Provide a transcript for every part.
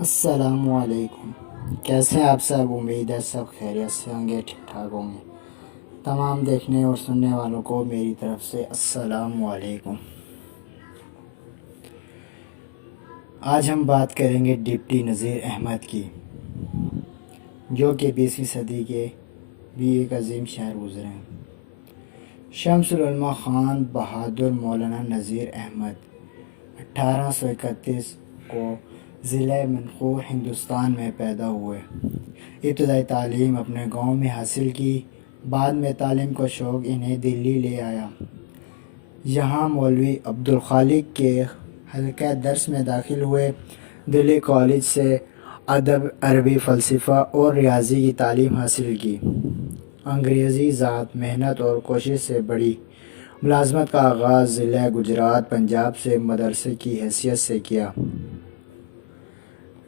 السلام علیکم۔ کیسے ہیں آپ سب؟ امید ہے سب خیریت سے ہوں گے، ٹھیک ٹھاک ہوں گے۔ تمام دیکھنے اور سننے والوں کو میری طرف سے السلام علیکم۔ آج ہم بات کریں گے ڈپٹی نذیر احمد کی، جو کہ 20ویں صدی کے بھی ایک عظیم شاعر گزرے ہیں۔ شمس العلماء خان بہادر مولانا نذیر احمد 1831 کو ضلع منقور ہندوستان میں پیدا ہوئے۔ ابتدائی تعلیم اپنے گاؤں میں حاصل کی، بعد میں تعلیم کا شوق انہیں دلی لے آیا۔ یہاں مولوی عبدالخالق کے حلقہ درس میں داخل ہوئے۔ دلی کالج سے ادب، عربی، فلسفہ اور ریاضی کی تعلیم حاصل کی۔ انگریزی ذات محنت اور کوشش سے بڑی ملازمت کا آغاز ضلع گجرات پنجاب سے مدرسے کی حیثیت سے کیا۔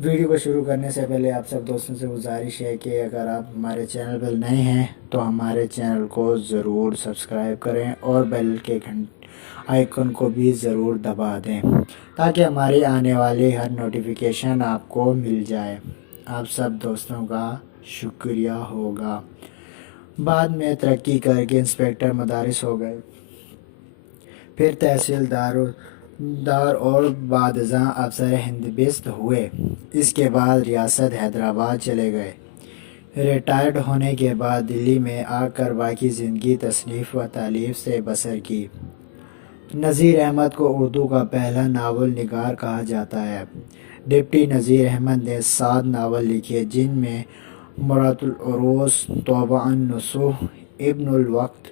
ویڈیو کو شروع کرنے سے پہلے آپ سب دوستوں سے گزارش ہے کہ اگر آپ ہمارے چینل پر نئے ہیں تو ہمارے چینل کو ضرور سبسکرائب کریں اور بیل کے آئیکن کو بھی ضرور دبا دیں تاکہ ہماری آنے والی ہر نوٹیفیکیشن آپ کو مل جائے۔ آپ سب دوستوں کا شکریہ ہوگا۔ بعد میں ترقی کر کے انسپکٹر مدارس ہو گئے، پھر تحصیلدار اور بعد ازاں افسر ہندبست ہوئے۔ اس کے بعد ریاست حیدرآباد چلے گئے۔ ریٹائرڈ ہونے کے بعد دلی میں آ کر باقی زندگی تصنیف و تالیف سے بسر کی۔ نذیر احمد کو اردو کا پہلا ناول نگار کہا جاتا ہے۔ ڈپٹی نذیر احمد نے 7 ناول لکھے، جن میں مرات العروس، توبہ النصوح، ابن الوقت،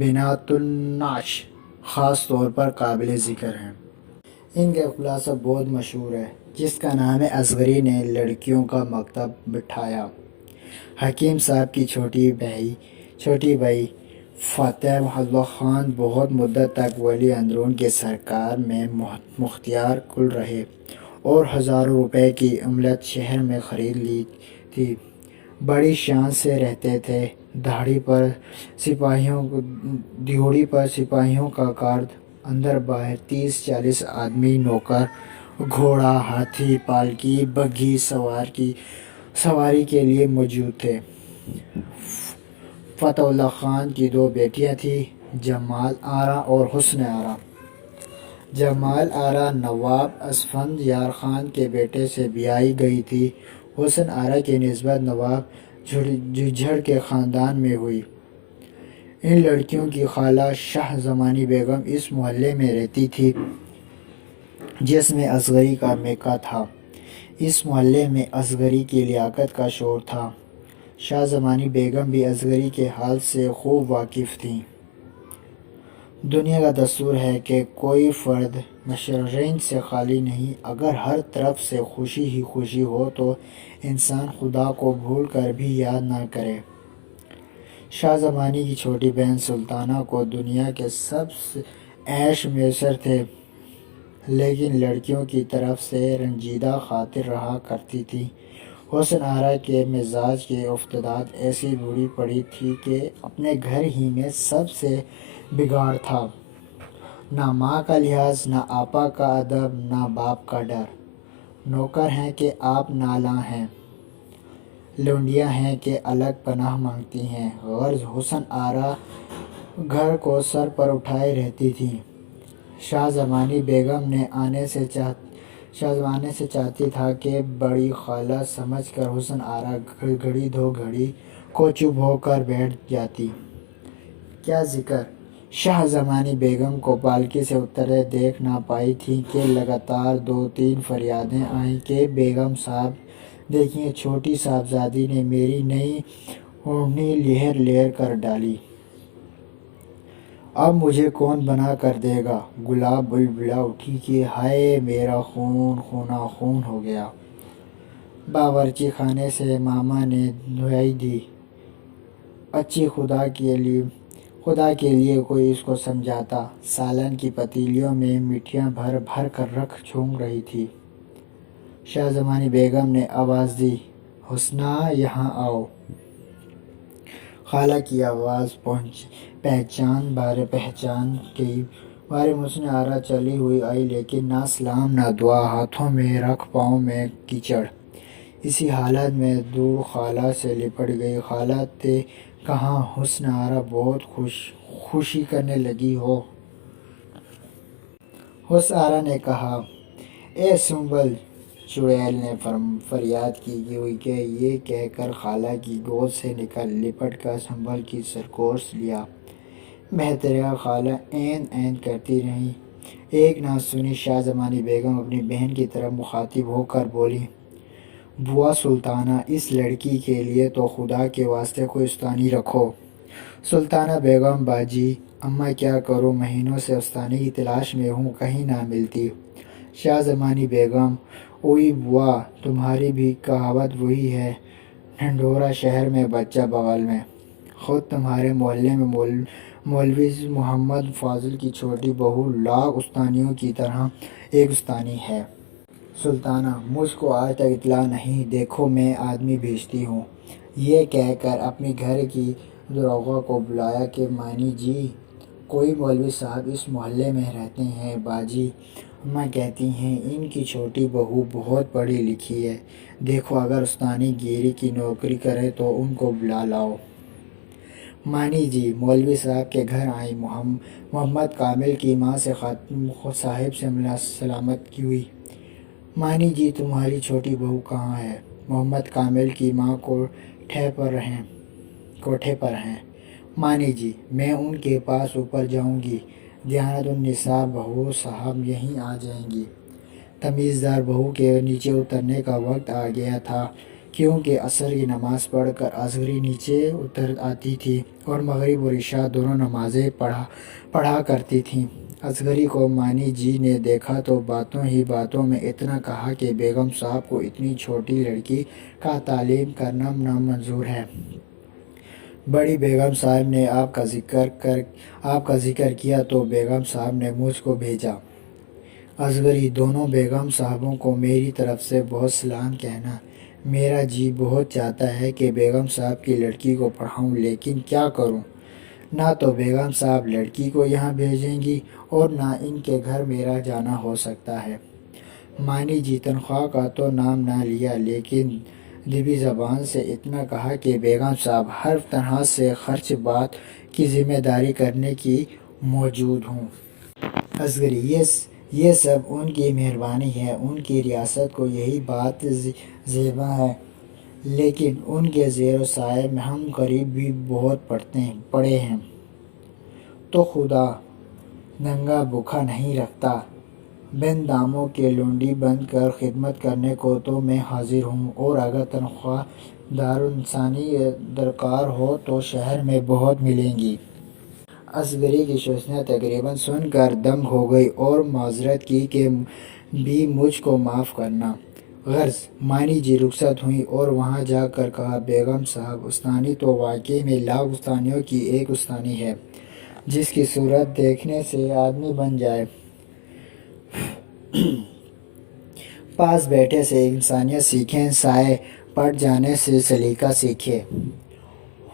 بنات النعش خاص طور پر قابل ذکر ہیں۔ ان کا خلاصہ بہت مشہور ہے، جس کا نام ہے اصغری نے لڑکیوں کا مکتب بٹھایا۔ حکیم صاحب کی چھوٹی بھائی فتح اللہ خان بہت مدت تک ولی اندرون کے سرکار میں مختار کل رہے اور ہزاروں روپے کی عملت شہر میں خرید لی تھی۔ بڑی شان سے رہتے تھے۔ دھاڑی پر سپاہیوں کا کارڈ، اندر باہر 30-40 آدمی، نوکر، گھوڑا، ہاتھی، پالکی، بگھی سواری کے لیے موجود تھے۔ فتح اللہ خان کی 2 بیٹیاں تھیں، جمال آرا اور حسن آرا۔ جمال آرا نواب اسفند یار خان کے بیٹے سے بیائی گئی تھی۔ حسن آرا کی نسبت نواب جھجھڑ کے خاندان میں ہوئی۔ ان لڑکیوں کی خالہ شاہ زمانی بیگم اس محلے میں رہتی تھی جس میں اصغری کا میکہ تھا۔ اس محلے میں اصغری کی لیاقت کا شور تھا۔ شاہ زمانی بیگم بھی اصغری کے حال سے خوب واقف تھیں۔ دنیا کا دستور ہے کہ کوئی فرد مشررین سے خالی نہیں۔ اگر ہر طرف سے خوشی ہی خوشی ہو تو انسان خدا کو بھول کر بھی یاد نہ کرے۔ شاہ زمانی کی چھوٹی بہن سلطانہ کو دنیا کے سب سے عیش میسر تھے، لیکن لڑکیوں کی طرف سے رنجیدہ خاطر رہا کرتی تھی۔ حسن آرا کے مزاج کی افتادات ایسی بری پڑی تھی کہ اپنے گھر ہی میں سب سے بگاڑ تھا۔ نہ ماں کا لحاظ، نہ آپا کا ادب، نہ باپ کا ڈر۔ نوکر ہیں کہ آپ نالاں ہیں، لونڈیاں ہیں کہ الگ پناہ مانگتی ہیں۔ غرض حسن آرا گھر کو سر پر اٹھائے رہتی تھی۔ شاہ زمانی بیگم نے آنے سے چاہتی تھا کہ بڑی خالہ سمجھ کر حسن آرا گھڑی 2 گھڑی کو چپ ہو کر بیٹھ جاتی۔ کیا ذکر، شاہ زمانی بیگم کو پالکی سے اترتے دیکھ نہ پائی تھی کہ لگاتار 2-3 فریادیں آئیں کہ بیگم صاحب دیکھیے، چھوٹی صاحبزادی نے میری نئی اوڑھنی لہر لہر کر ڈالی۔ اب مجھے کون بنا کر دے گا؟ گلاب بلبلا اٹھی کہ ہائے میرا خون خونا خون ہو گیا۔ باورچی خانے سے ماما نے دہائی دی، اچھی خدا کے لیے کوئی اس کو سمجھاتا۔ سالن کی پتیلیوں میں مٹھیاں بھر بھر کر رکھ جھونک رہی تھی۔ شاہ زمانی بیگم نے آواز دی، حسنہ یہاں آؤ۔ خالہ کی آواز پہچان گئی۔ مریم حسن آرا چلی ہوئی آئی، لیکن نہ سلام نہ دعا، ہاتھوں میں رکھ پاؤں میں کیچڑ۔ اسی حالت میں دور خالہ سے لپٹ گئی۔ خالہ تھے کہاں؟ حسن آرا بہت خوشی کرنے لگی ہو۔ حسن آرا نے کہا، اے سنبل! چڑیل نے فریاد کی ہوئی کہ یہ کہہ کر خالہ کی گود سے لپٹ کر سنبل کی سرگوش لیا۔ محترمہ خالہ این کرتی رہیں۔ ایک نہ سنی شاہ زمانی بیگم اپنی بہن کی طرف مخاطب ہو کر بولی، بوا سلطانہ، اس لڑکی کے لیے تو خدا کے واسطے کوئی استانی رکھو۔ سلطانہ بیگم، باجی اماں کیا کروں، مہینوں سے استانی کی تلاش میں ہوں، کہیں نہ ملتی۔ شاہ زمانی بیگم، اوئی بوا، تمہاری بھی کہاوت وہی ہے، ڈھنڈورا شہر میں بچہ بغل میں۔ خود تمہارے محلے میں مولوی محمد فاضل کی چھوٹی بہو لاکھ استانیوں کی طرح ایک استانی ہے۔ سلطانہ، مجھ کو آج تک اطلاع نہیں، دیکھو میں آدمی بھیجتی ہوں۔ یہ کہہ کر اپنی گھر کی داروغہ کو بلایا کہ مانی جی، کوئی مولوی صاحب اس محلے میں رہتے ہیں۔ باجی اماں کہتی ہیں ان کی چھوٹی بہو بہت پڑھی لکھی ہے، دیکھو اگر استانی گیری کی نوکری کرے تو ان کو بلا لاؤ۔ مانی جی مولوی صاحب کے گھر آئیں۔ محمد کامل کی ماں سے خاتون صاحب سے سلامت کی ہوئی۔ مانی جی تمہاری چھوٹی بہو کہاں ہے؟ محمد کامل کی ماں کوٹھے پر ہیں۔ مانی جی میں ان کے پاس اوپر جاؤں گی، دیانت النساء بہو صاحب یہیں آ جائیں گی۔ تمیزدار بہو کے نیچے اترنے کا وقت آ گیا تھا، کیونکہ عصر کی نماز پڑھ کر اصغری نیچے اتر آتی تھی اور مغرب اور عشاء دونوں نمازیں پڑھا کرتی تھیں۔ اصغری کو مانی جی نے دیکھا تو باتوں ہی باتوں میں اتنا کہا کہ بیگم صاحب کو اتنی چھوٹی لڑکی کا تعلیم کرنا نامنظور ہے۔ بڑی بیگم صاحب نے آپ کا ذکر کیا تو بیگم صاحب نے مجھ کو بھیجا۔ اصغری، دونوں بیگم صاحبوں کو میری طرف سے بہت سلام کہنا۔ میرا جی بہت چاہتا ہے کہ بیگم صاحب کی لڑکی کو پڑھاؤں، لیکن کیا کروں؟ نہ تو بیگم صاحب لڑکی کو یہاں بھیجیں گی اور نہ ان کے گھر میرا جانا ہو سکتا ہے۔ مانی جی تنخواہ کا تو نام نہ لیا، لیکن دبی زبان سے اتنا کہا کہ بیگم صاحب ہر طرح سے خرچ بات کی ذمہ داری کرنے کی موجود ہوں۔ اصغری، یہ سب ان کی مہربانی ہے، ان کی ریاست کو یہی بات زیبا ہے، لیکن ان کے زیر و سایہ میں ہم غریب بھی بہت پڑے ہیں، تو خدا ننگا بھوکا نہیں رکھتا۔ بن داموں کے لونڈی بن کر خدمت کرنے کو تو میں حاضر ہوں، اور اگر تنخواہ دارالانسانی درکار ہو تو شہر میں بہت ملیں گی۔ اصغری کی شوشیاں تقریباً سن کر دنگ ہو گئی اور معذرت کی کہ بھی مجھ کو معاف کرنا۔ غرض مانی جی رخصت ہوئیں اور وہاں جا کر کہا، بیگم صاحب استانی تو واقعی میں لاکھ استانیوں کی ایک استانی ہے، جس کی صورت دیکھنے سے آدمی بن جائے۔ پاس بیٹھے سے انسانیت سیکھیں، سائے پڑ جانے سے سلیقہ سیکھے،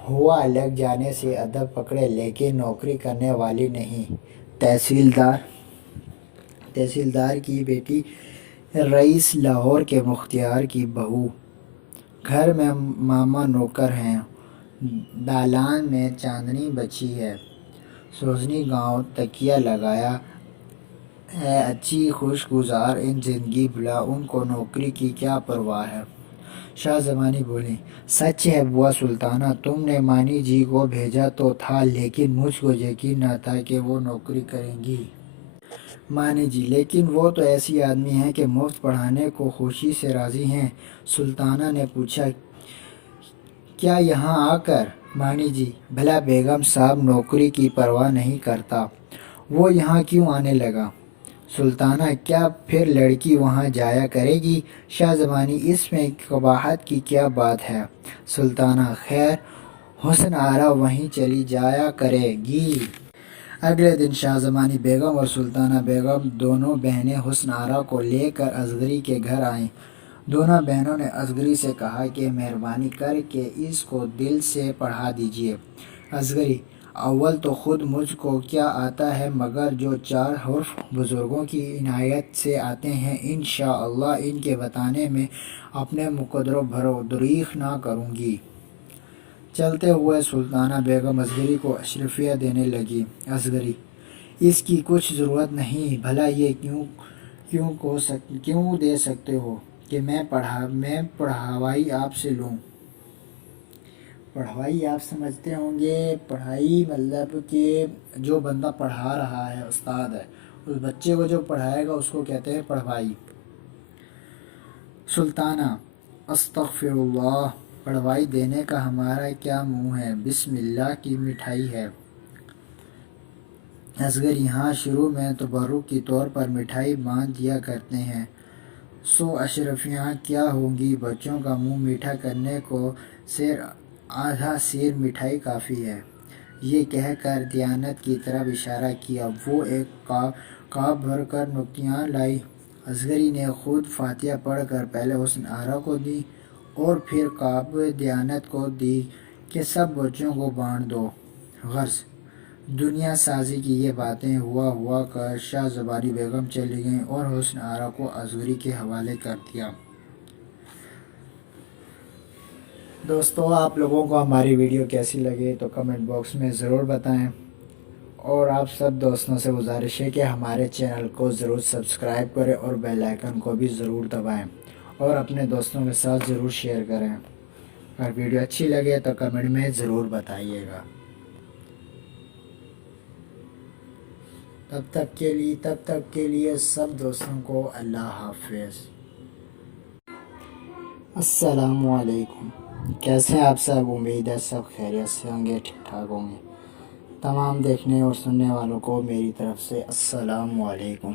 ہوا لگ جانے سے ادب پکڑے، لیکن نوکری کرنے والی نہیں۔ تحصیلدار کی بیٹی، رئیس لاہور کے مختار کی بہو، گھر میں ماما نوکر ہیں، دالان میں چاندنی بچھی ہے، سوزنی گاؤں تکیہ لگایا ہے، اچھی خوش گزار ان زندگی بھلا، ان کو نوکری کی کیا پرواہ ہے۔ شاہ زمانی بولیں، سچ ہے بوا سلطانہ، تم نے مانی جی کو بھیجا تو تھا، لیکن مجھ کو یقین نہ تھا کہ وہ نوکری کریں گی۔ مانی جی، لیکن وہ تو ایسی آدمی ہیں کہ مفت پڑھانے کو خوشی سے راضی ہیں۔ سلطانہ نے پوچھا، کیا یہاں آ کر؟ مانی جی، بھلا بیگم صاحب نوکری کی پرواہ نہیں کرتا، وہ یہاں کیوں آنے لگا؟ سلطانہ، کیا پھر لڑکی وہاں جایا کرے گی؟ شاہ زمانی، اس میں قباحت کی کیا بات ہے؟ سلطانہ، خیر حسن آرا وہیں چلی جایا کرے گی۔ اگلے دن شاہ زمانی بیگم اور سلطانہ بیگم دونوں بہنیں حسن آرا کو لے کر اصغری کے گھر آئیں۔ دونوں بہنوں نے اصغری سے کہا کہ مہربانی کر کے اس کو دل سے پڑھا دیجیے۔ اصغری، اول تو خود مجھ کو کیا آتا ہے، مگر جو 4 حرف بزرگوں کی عنایت سے آتے ہیں، انشاءاللہ ان کے بتانے میں اپنے مقدر و دریغ نہ کروں گی۔ چلتے ہوئے سلطانہ بیگم اصغری کو اشرفیہ دینے لگی۔ اصغری: اس کی کچھ ضرورت نہیں، بھلا یہ کیوں دے سکتے ہو کہ میں پڑھوائی آپ سے لوں؟ پڑھوائی آپ سمجھتے ہوں گے، پڑھائی مطلب کہ جو بندہ پڑھا رہا ہے، استاد ہے، اس بچے کو جو پڑھائے گا اس کو کہتے ہیں پڑھوائی۔ سلطانہ: استغفر اللہ، پڑھوائی دینے کا ہمارا کیا منہ ہے، بسم اللہ کی مٹھائی ہے۔ اصغری: ہاں، شروع میں تبرک کے طور پر مٹھائی باندھ دیا کرتے ہیں، سو اشرفیاں کیا ہوں گی، بچوں کا منہ میٹھا کرنے کو آدھا سیر مٹھائی کافی ہے۔ یہ کہہ کر دیانت کی طرف اشارہ کیا۔ وہ ایک کاپ بھر کر نقطیاں لائی۔ اصغری نے خود فاتحہ پڑھ کر پہلے حسن آرا کو دی اور پھر کاپ دیانت کو دی کہ سب بچوں کو بانٹ دو۔ غرض دنیا سازی کی یہ باتیں ہوا کر شاہ زبانی بیگم چلی گئیں اور حسن آرا کو اصغری کے حوالے کر دیا۔ دوستو، آپ لوگوں کو ہماری ویڈیو کیسی لگی تو کمنٹ باکس میں ضرور بتائیں، اور آپ سب دوستوں سے گزارش ہے کہ ہمارے چینل کو ضرور سبسکرائب کریں اور بیل آئیکن کو بھی ضرور دبائیں اور اپنے دوستوں کے ساتھ ضرور شیئر کریں۔ اگر ویڈیو اچھی لگے تو کمنٹ میں ضرور بتائیے گا۔ تب تک کے لیے سب دوستوں کو اللہ حافظ۔ السلام علیکم، کیسے ہیں آپ سب؟ امید ہے سب خیریت سے ہوں گے، ٹھیک ٹھاک ہوں گے۔ تمام دیکھنے اور سننے والوں کو میری طرف سے السلام علیکم۔